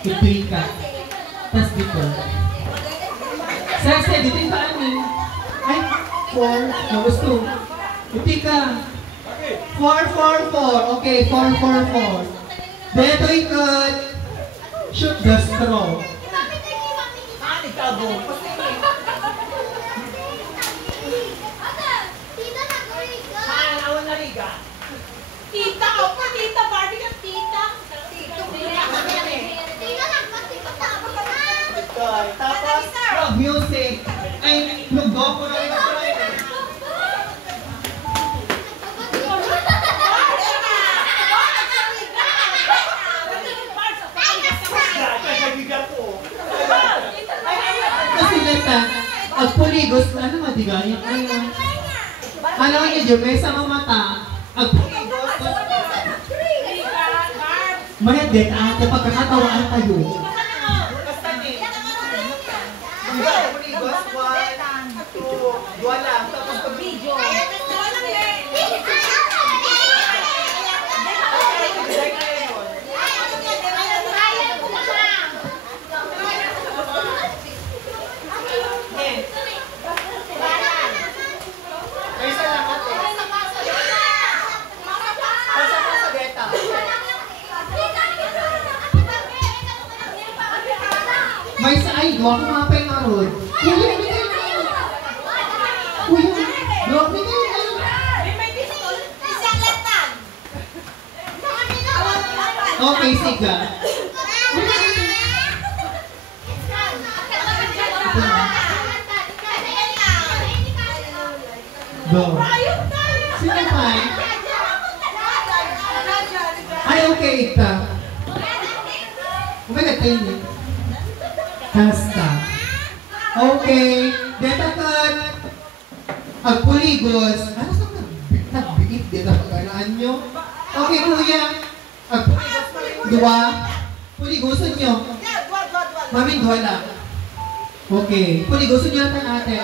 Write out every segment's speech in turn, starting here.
Tutuin ka. Tapos dito. Sese, dito yung kanin. Ay, 4. Tapos 2. Tutuin ka. 4-4-4. Okay, 4-4-4. Dito ikot. Shoot the straw. Tita ko pa, tita Barbie ka, tita. Tapos, music. Ay, lugo ko na rin ako. Kasi nata, ang puligos, ano matigaya? Ano niya dyan, may sama mata. Ang puligos, mahigit ate, pagkakatawaan tayo. Puligos, 1, 2, wala. Tapos pag-video. May sa ay, doon ako mapay nga ron. Kuya, doon ako okay, sige. Go. Sino pa? Ay, okay, ita. Umagat kayo niyo. Kasta. Okay. Deta kat. Ang puligos. Ano sa nagbigit dito pagkanaan nyo? Okay, kuya. Ang puligos. Dua. Puligosan nyo. Maming dua lang. Okay. Puligosan nyo natin ate.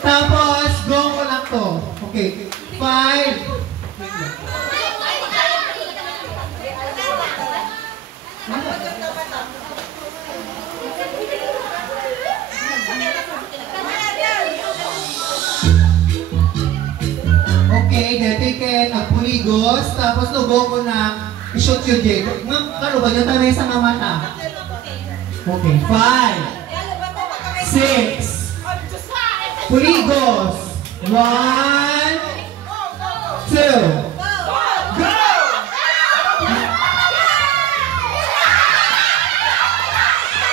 Tapos, go ko lang to. Okay. 5. Okay, detiken, ang puligos, tapos lugo ko na i-shoot yung jet. Kano ba yung tanay sa mga mata? Okay, 5, 6, puligos, 1, 2, go!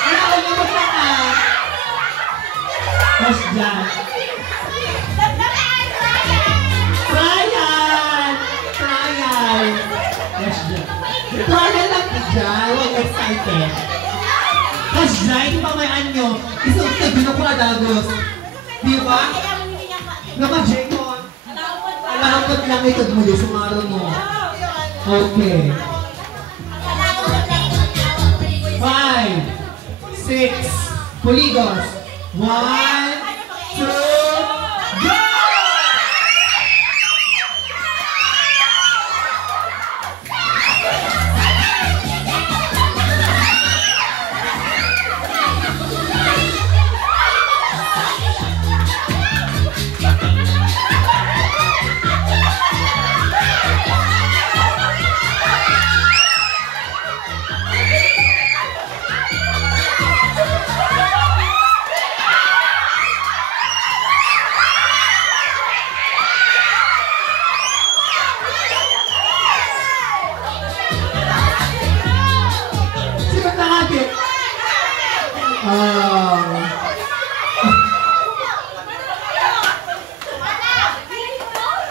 Ano ko yung magkaka? Mas dyan. Trial lang dyan, huwag excited. Kasi dyan, hindi pa may anyo. Isang ito, binukuladagos. Di ba? Naka-Jekon. Malangkot lang ito, muli, sumaro mo. Okay. 5, 6, puligos. 1, 2, go!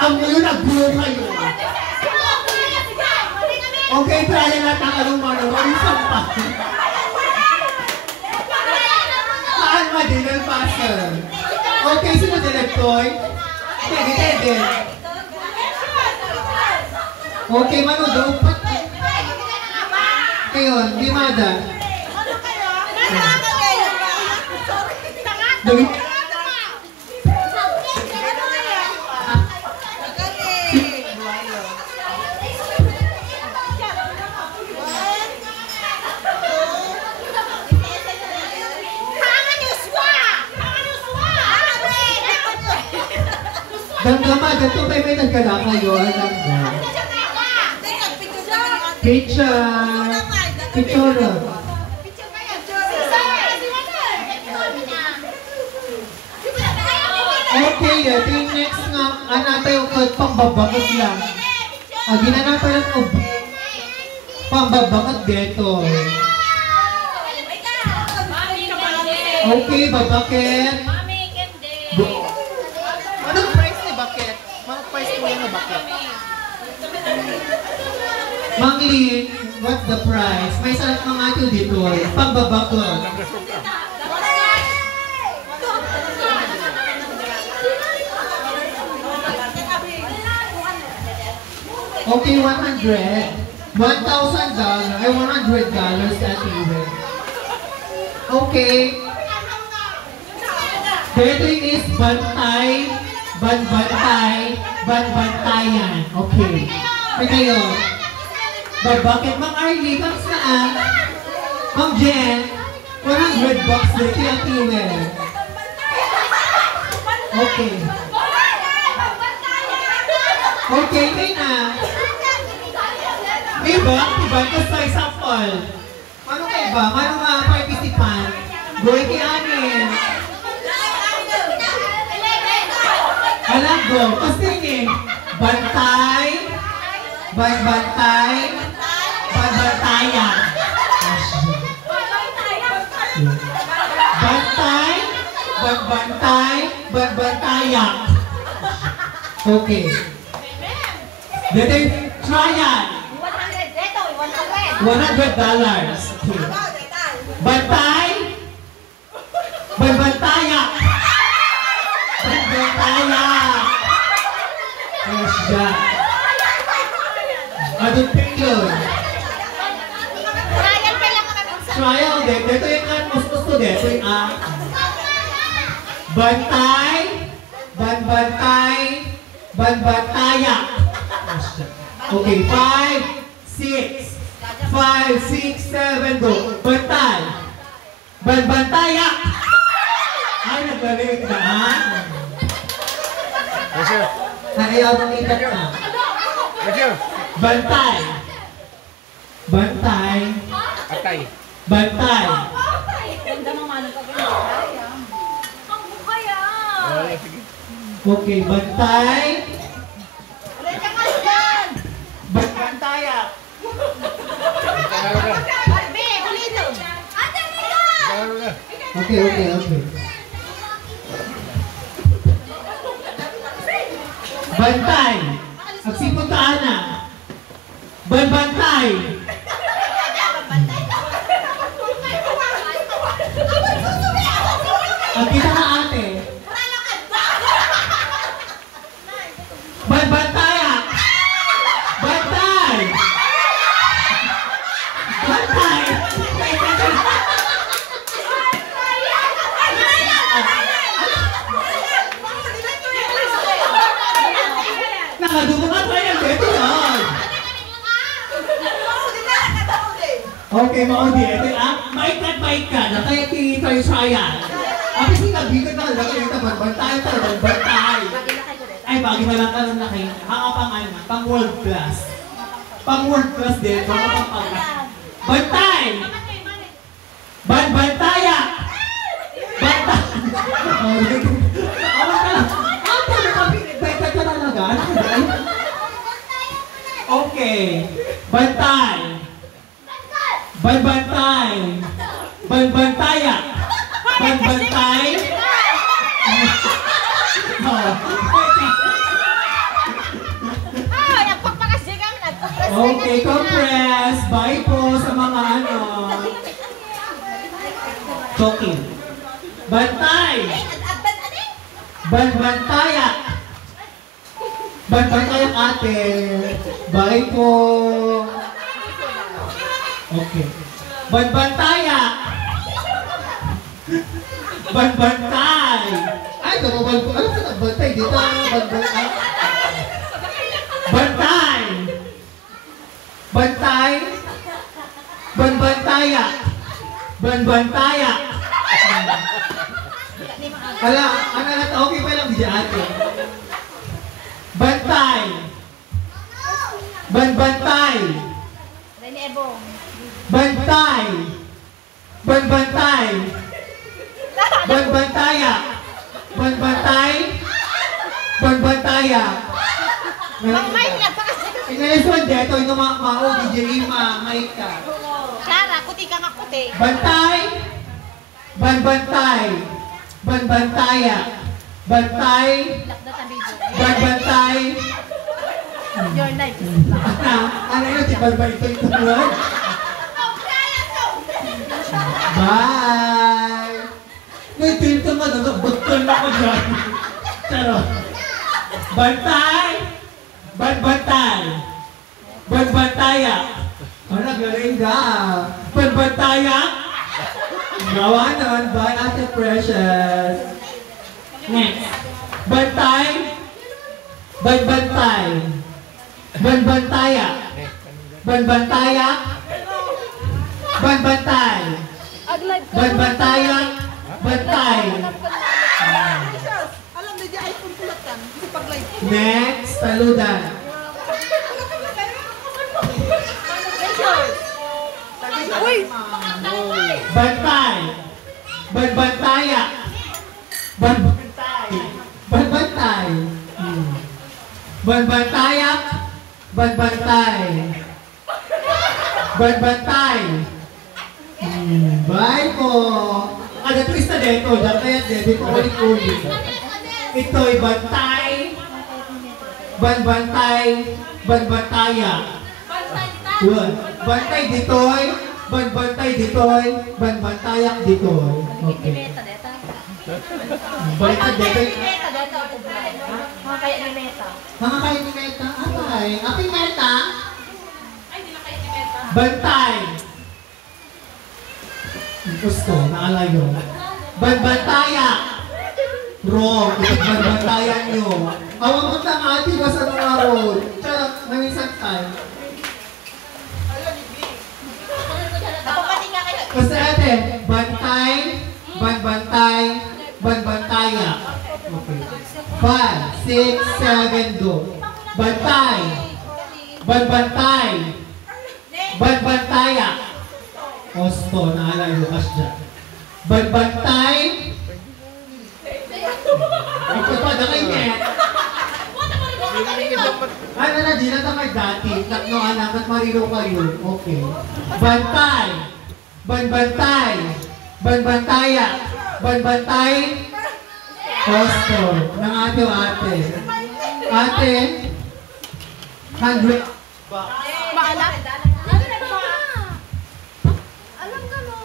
Ang mulo nagbulo kayo. Okay, try natin ang anong manuwari sa pa. Saan madinal passer? Okay, sino director? Tede. Okay, manood pa. Kayo, di mada. Dawit. Damdama, ganito may nagkala kayo. Picture. Picture. Okay, ito yung next nga. Anatay yung pambabakot lang. Ginanapay lang yung pambabakot dito. Okay, babakit. Anong price ni Bakit? Anong price po yung Bakit? Mang Lin, what's the price? May sarap mga ito dito. Pambabakot. Okay, $100. $1,000. Ay, $100 at even. Okay. Dito is bantay, bantayan. Okay. May kayo. Babakit, Mang Arlie, kang saan? Mang Jen, $100 dito yung even. Okay. Okay, kayo na. Iba? Iba? Basta example. Ano kayo ba? Ano nga participant? Goy kay Anin. Alam go. Kasi ni bantay, bantayan. Bantay, bantayan. Okay. Dito yung trial. $100. Okay. Bantay. Bantaya. Yes, God. Adult picture. Trial din. Dito yung mas gusto dito yung bantay. Bantaya. Okay, 5, 6, 7, go. Bantay. Bantaya. Ay, naglalig na. Yes, sir. Ayaw mong ikat na. Yes, sir. Bantay. Atay. Bantay. Okay, bantay. Bantaya. Okay. Bantay. Agsipon ka, Ana. Bantay. Ang kita na ate. Bantaya. Bantay. Nakadugo ka tayo. Ito yan. Okay, maudi. Ito yung maikat. Kaya tayo trial. Ako sinabigat na lang kayo naman. Bantay. Ay, bagay na lang na kayo. Pang world class. Pang world class din. Bantay. Bantaya. Bantay. Bantay ka talaga. Okay. Bantay. Bantaya. Bantay. Okay, compress. Bye po sa mga talking. Bantay. Bantaya. Bantaya ate. Bye po. Okay. Bantaya. Bantay. Ay, tumabal ko. Ano sa bantay? Dito bantay. Bantay. Bantay. Bantaya. Bantaya. Ala, okay pa lang di ate. Bantay. Bantay. Dani Ebong. Bantay. Bantay. Bantaya. Bantay. Bantaya. Mamay na pa kasi. Inaliswan dito, yung mao, DJ Ima, may ka. Clara, kuti ka nga kuti. Bantay. Bantay. Bantaya. Bantay. Lakda sa video. Bantay. Your life is Ano yun, si Barbay ito yung tumuhan. Bye! May tinta ka na, nagbutol na ko dyan. Charot. Bantay! Bantay! Bantaya! Ano, galing ka. Bantaya! Gawa naman ba, Ate Precious? Next. Bantay! Bantay! Bantaya! Bantaya! Bantay! Bantaya! Bantay! Alam na dyan, iPhone pulat yan. Kasi pag-live. Next, saludan. Uy! Bantay! Bantaya! Bantay! Bantay! Bantaya! Bantay! Bantay! Bye po! Ada twist na dito, kaya dito ulit-ulit. Ito'y bantay! Bantay! Bantaya! Good. Bantay ditoy, bantay ditoy, bantayak ditoy. Okay. Baliktad ditoy. Mga kaya ni Meta. Mga kayo ni Meta. Atay. Ating Meta. Ay, di na kaya ni Meta. Bantay. Gusto, naalayo. Bantayak. Wrong. Bantayan nyo. Awang mo na ati ba sa mga road? Charot, nangisang time. Napapati nga kayo. Kasi ate, bantay, bantay, bantaya. Okay. 5, 6, 7, go. Bantay, bantay, bantaya. Osto, naalayo kas dyan. Bantay. Ito pa, nakay net. Ano na, di na tamay dati. Tatlo anak at marino kayo. Okay. Bantay. Bantay. Bantaya. Bantay. Osto. Ng ate o ate. Ate. 100. Baala? Alam ka no.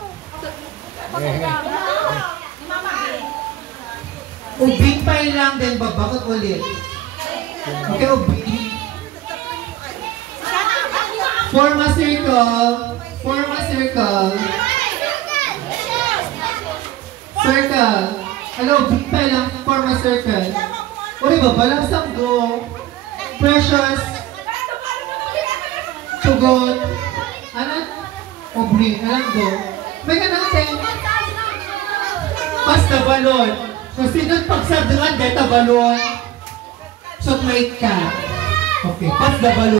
Ubing pa lang din ba? Bakit ulit? Okay, ubing. Form a circle. Form a circle. Circle. Hello, ubing pa lang. Form a circle. Uri ba? Balasang go. Precious. Sugot. Ano? Ubing. Alam go. May ka natin. Pas na balon. So, sinun pagsarduhan, deta balon. So, may ka. Okay, pas na balon.